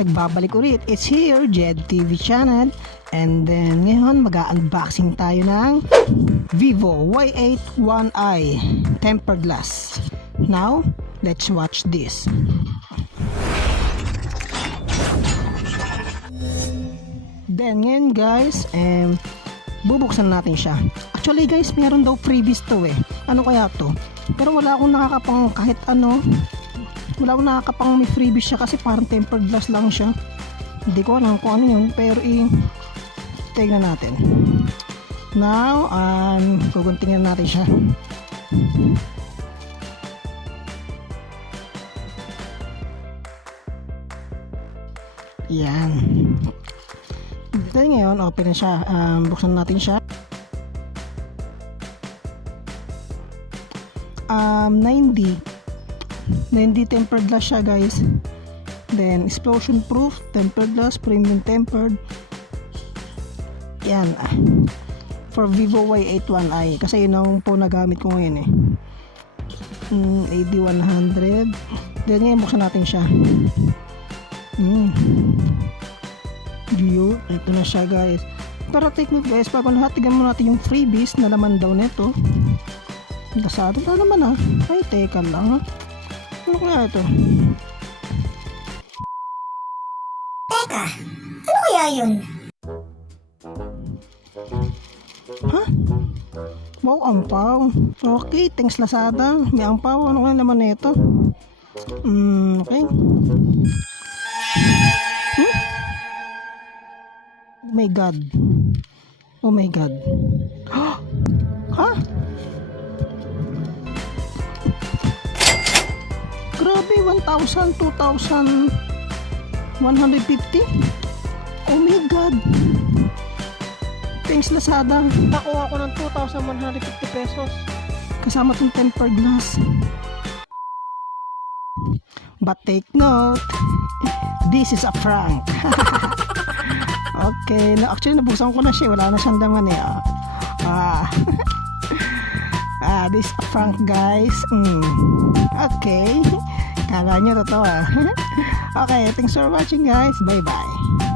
nagbabalik ulit. It's here, Jed TV channel. And then ngayon mag-unboxing tayo ng Vivo Y81i tempered glass. Now, let's watch this. Then ngayon guys, bubuksan natin siya. Actually guys, meron daw freebies to eh. Ano kaya to? Pero wala akong nakakapang kahit ano. Wala akong nakakapang may freebies siya kasi parang tempered glass lang siya. Hindi ko alam kung ano yun, pero tignan natin. Now, guguntingin natin siya. Yan. Dito ngayon, open na siya. Buksan natin siya. 90 tempered glass siya guys. Then explosion proof, tempered glass, premium tempered. Yan. For Vivo Y81i. Kasi yun ang po nagamit ko ngayon eh. AD100. Then ngayon buksan natin siya. Ito na siya guys. Pero take note guys, bago lahat tignan mo natin yung freebies na laman daw nito. Lazada na naman Ay teka lang Ano kaya ito? Teka, ano kaya yun? Ha? Wow, Angpao. Okay, thanks Lazada. May Angpao. Ano kaya naman nito? Okay. Oh my god. Oh my god. Ha? Grabe, 1,000, 2,000, 150. Oh my god. Thanks Lazada. Nakuha ko ng 2,150 pesos. Kasama tong tempered glass. But take note, this is a prank. Okay, actually nabuksan ko na siya. Wala na siyang laman eh. This is a prank guys. Okay. Kala nyo totoo Okay, thanks for watching guys. Bye bye.